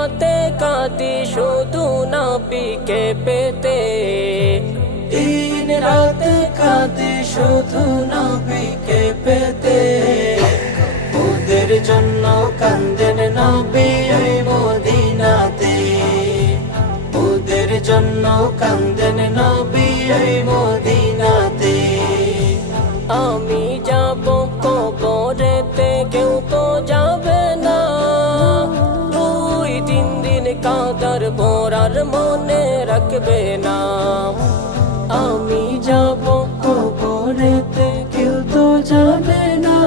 রাতে কাঁদি শুধু নবীকে পেতে, দিন রাতে কাঁদি শুধু নবীকে পেতে। ওদের জন্য কান্দেন নবী ওই মদিনাতে, ওদের জন্য কান্দেন নবী ওই মদিনাতে। আমি যাব কবরেতে কেউ তো যাবে না, 2-3 দিন কাঁদার পরার মনে রাখবে না। আমি যাব কবরেতে কেউ তো যাবে না,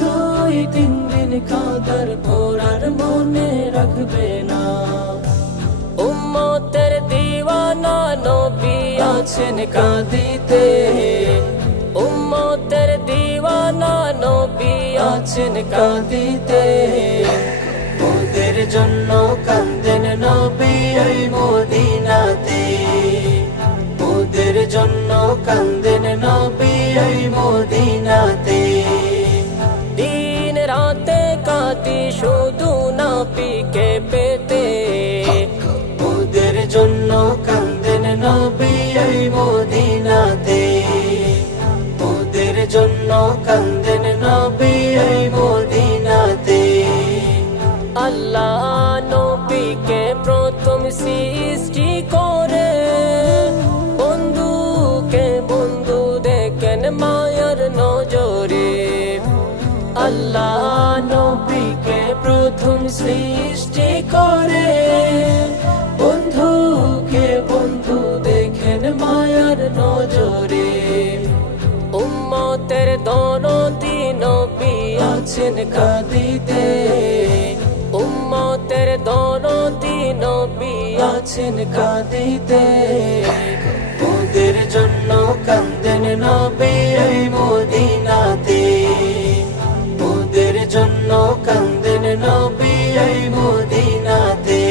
2-3 দিন কাঁদার পরার মনে রাখবে না। উম্মতের দিওয়ানা নবী আছেন কাঁদিতে, উম্মতের দিওয়ানা নবী আছেন কাঁদিতে। ওদের জন্য কান্দেন নবী ওই মদিনাতে, ওদের জন্য কান্দেন নবী ওই মদিনাতে। দিন রাতে কাঁদি শুধু নবীকে পেতে, ওদের জন্য কান্দেন নবী ওই মদিনাতে, ওদের জন্য কান্দেন নবী ওই মদিনাতে। আল্লাহ নবীকে প্রথম সৃষ্টি করে, বন্ধুকে বন্ধু দেখেন মায়ার নজরে। আল্লাহ নবীকে প্রথম সৃষ্টি করে, বন্ধুকে বন্ধু দেখেন মায়ার নজরে। উম্মতের দরদি নবী আছেন কাঁদিতে, উম্মতের দরদি নবী আছেন কাঁদিতে। ওদের জন্য কান্দেন নবী ওই মদিনাতে, ওদের জন্য কান্দেন নবী ওই মদিনাতে।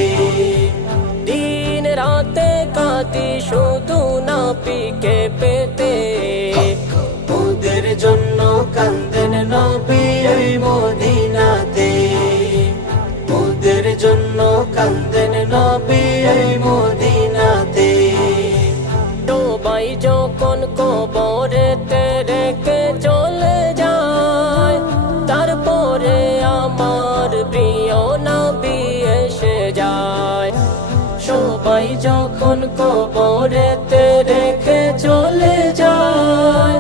দিন রাতে কাঁদি শুধু নবীকে পেতে, ওদের জন্য কান্দেন নবী ওই মদিনাতে, ওদের জন্য কান্দেন নবী ওই মদিনাতে। সবাই যখন কবরেতে রেখে চলে যায়, তারপরে আমার প্রিয় নবী এসে যায়। সবাই যখন কবরেতে রেখে চলে যায়,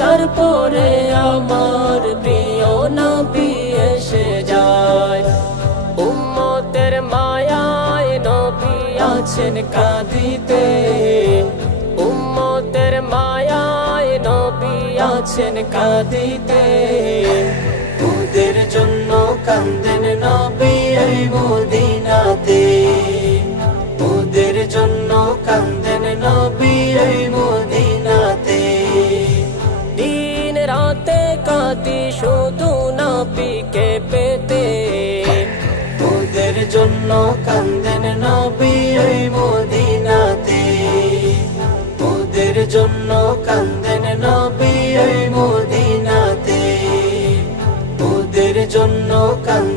তারপরে আমার প্রিয় নবী এসে যায়। উম্মতের মায়ায় নবী আছেন কাঁদিতে, উম্মতের মায়ায় নবী আছেন কাঁদিতে। ওদের জন্য কান্দেন নবী ওই মদিনাতে, ওদের জন্য কান্দেন নবী ওই মদিনাতে। দিন রাতে কাঁদি শুধু নবীকে পেতে, ওদের জন্য কান্দেন নবী ওই মদিনাতে, ওদের জন্য কান্দেন নবী ওই মদিনাতে, ওদের জন্য কান্দেন